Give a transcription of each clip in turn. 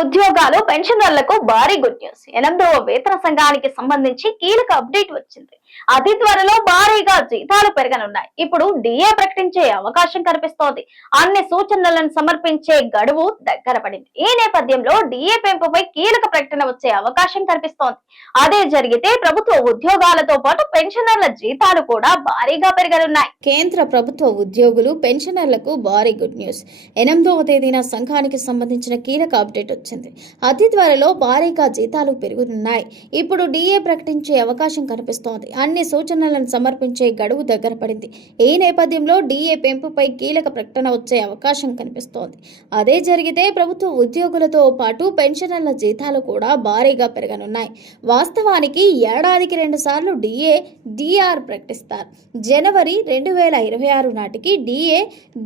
ఉద్యోగాలు పెన్షనర్లకు భారీ గుడ్ న్యూస్. 8వ వేతన సంఘానికి సంబంధించి కీలక అప్డేట్ వచ్చింది. అతి త్వరలో భారీగా జీతాలు పెరగనున్నాయి. ఇప్పుడు డిఏ ప్రకటించే అవకాశం కనిపిస్తోంది. అన్ని సూచనలను సమర్పించే గడువు దగ్గర పడింది. ఈ నేపథ్యంలో డిఏ పెంపుపై కీలక ప్రకటన వచ్చే అవకాశం కనిపిస్తోంది. అదే జరిగితే ప్రభుత్వ ఉద్యోగాలతో పాటు పెన్షనర్ల జీతాలు కూడా భారీగా పెరగనున్నాయి. కేంద్ర ప్రభుత్వ ఉద్యోగులు పెన్షనర్లకు భారీ గుడ్ న్యూస్. 8వ తేదీన సంఘానికి సంబంధించిన కీలక అప్డేట్ వచ్చింది. అతి త్వరలో భారీగా జీతాలు పెరుగుతున్నాయి. ఇప్పుడు డిఏ ప్రకటించే అవకాశం కనిపిస్తోంది. అన్ని సూచనలను సమర్పించే గడువు దగ్గర పడింది. ఈ నేపథ్యంలో డిఏ పెంపుపై కీలక ప్రకటన వచ్చే అవకాశం కనిపిస్తోంది. అదే జరిగితే ప్రభుత్వ ఉద్యోగులతో పాటు పెన్షనర్ల జీతాలు కూడా భారీగా పెరగనున్నాయి. వాస్తవానికి ఏడాదికి 2 సార్లు డిఏ, డిఆర్ ప్రకటిస్తారు. జనవరి 2026 నాటికి డిఏ,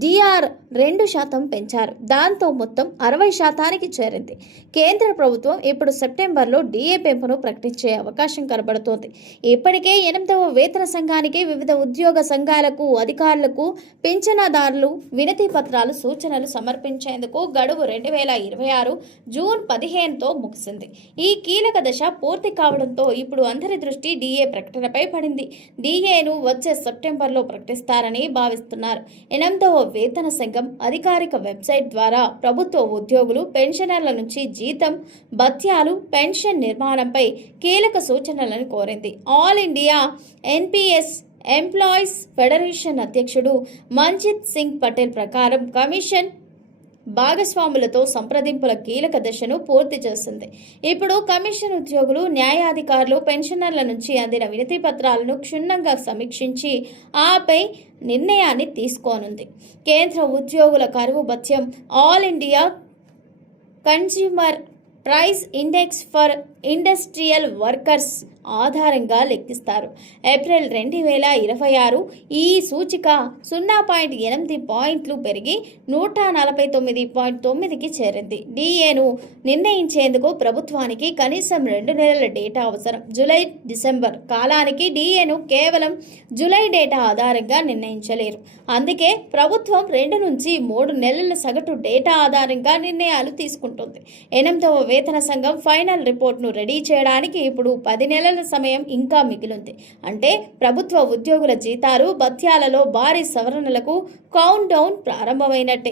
డిఆర్ 2% పెంచారు. దాంతో మొత్తం 60% చేరింది. కేంద్ర ప్రభుత్వం ఇప్పుడు సెప్టెంబర్లో డిఏ పెంపును ప్రకటించే అవకాశం కనబడుతోంది. ఇప్పటికే 8వ వేతన సంఘానికి వివిధ ఉద్యోగ సంఘాలకు, అధికారులకు, పింఛనదారులు వినతి పత్రాలు, సూచనలు సమర్పించేందుకు గడువు 2026 జూన్ 15తో ముగిసింది. ఈ కీలక దశ పూర్తి కావడంతో ఇప్పుడు అందరి దృష్టి డిఏ ప్రకటనపై పడింది. డిఏను వచ్చే సెప్టెంబర్లో ప్రకటిస్తారని భావిస్తున్నారు. 8వ వేతన సంఘం అధికారిక వెబ్సైట్ ద్వారా ప్రభుత్వ ఉద్యోగులు, పెన్షనర్ల నుంచి జీతం, భత్యాలు, పెన్షన్ నిర్మాణంపై కీలక సూచనలను కోరింది. All India NPS employees federation అధ్యక్షుడు మంజిత్ సింగ్ పటేల్ ప్రకారం కమిషన్ భాగస్వాములతో సంప్రదింపుల కీలక దశను పూర్తి చేసింది. ఇప్పుడు కమిషన్ ఉద్యోగులు, న్యాయాధికారులు పెన్షనర్ల నుంచి అందిన వినతి పత్రాలను క్షుణ్ణంగా సమీక్షించి ఆపై నిర్ణయాన్ని తీసుకోనుంది. కేంద్ర ఉద్యోగుల కరువు భత్యం all India consumer price index for industrial workers ఆధారంగా లెక్కిస్తారు. ఏప్రిల్ 2026 ఈ సూచిక 0.8 పాయింట్లు పెరిగి 149.9కి చేరింది. డిఏను నిర్ణయించేందుకు ప్రభుత్వానికి కనీసం 2 నెలల డేటా అవసరం. జూలై, డిసెంబర్ కాలానికి డిఏను కేవలం జూలై డేటా ఆధారంగా నిర్ణయించలేరు. అందుకే ప్రభుత్వం 2 నుంచి 3 నెలల సగటు డేటా ఆధారంగా నిర్ణయాలు తీసుకుంటుంది. 8వ వేతన సంఘం ఫైనల్ రిపోర్ట్ను రెడీ చేయడానికి ఇప్పుడు 10 నెలల సమయం ఇంకా మిగిలింది. అంటే ప్రభుత్వ ఉద్యోగుల జీతాలు, భత్యాలలో భారీ సవరణలకు కౌంట్ డౌన్ ప్రారంభమైనట్టే.